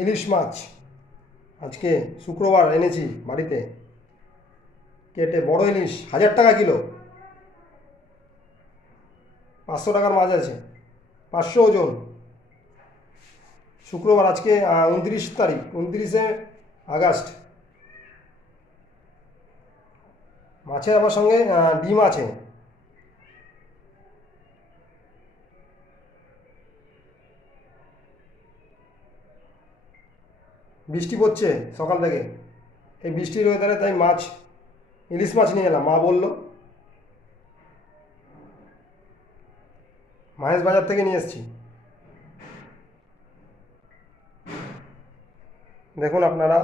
ইলিশ মাছ আজকে শুক্রবার এনেছি বাড়িতে কেটে। বড় ইলিশ 1000 টাকা কিলো। 500 টাকার মাছ আছে, 500 ওজন। শুক্রবার আজকে 29 তারিখ, 29শে আগস্ট। মাছের আবার সঙ্গে ডিম আছে। বৃষ্টি পড়ছে সকাল থেকে, এই বৃষ্টির ওয়েদারে তাই ইলিশ মাছ নিয়ে এলাম। মা বললো, মাহেশ বাজার থেকে নিয়ে এসেছি। দেখুন আপনারা,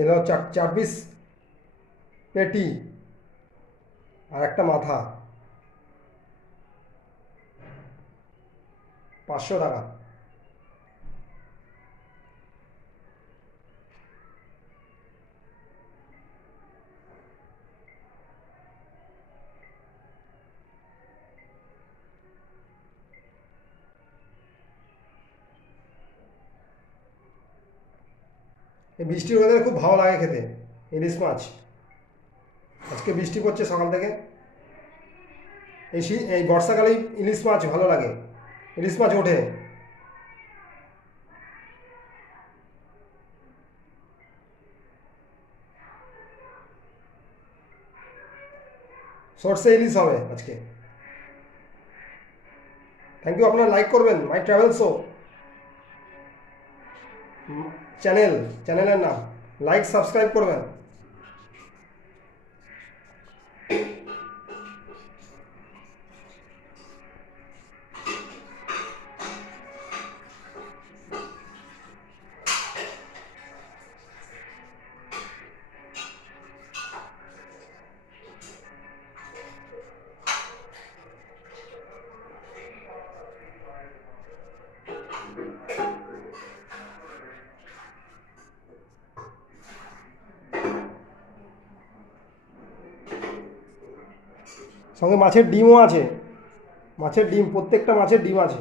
এলো 4 পিস পেটি আর একটা মাথা, 500 টাকা। এই বৃষ্টির ওয়েদারে খুব ভালো লাগে খেতে ইলিশ মাছ। আজকে বৃষ্টি পড়ছে সকাল থেকে। এই বর্ষাকালেই ইলিশ মাছ ভালো লাগে, ইলিশ মাছ ওঠে। সর্ষে ইলিশ হবে আজকে। Thank you. আপনারা লাইক করবেন মাই ট্রাভেল শো চ্যানেলের নাম। লাইক সাবস্ক্রাইব করবেন। সঙ্গে মাছের ডিমও আছে। মাছের ডিম, প্রত্যেকটা মাছের ডিম আছে।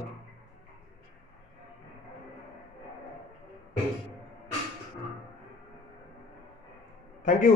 Thank you.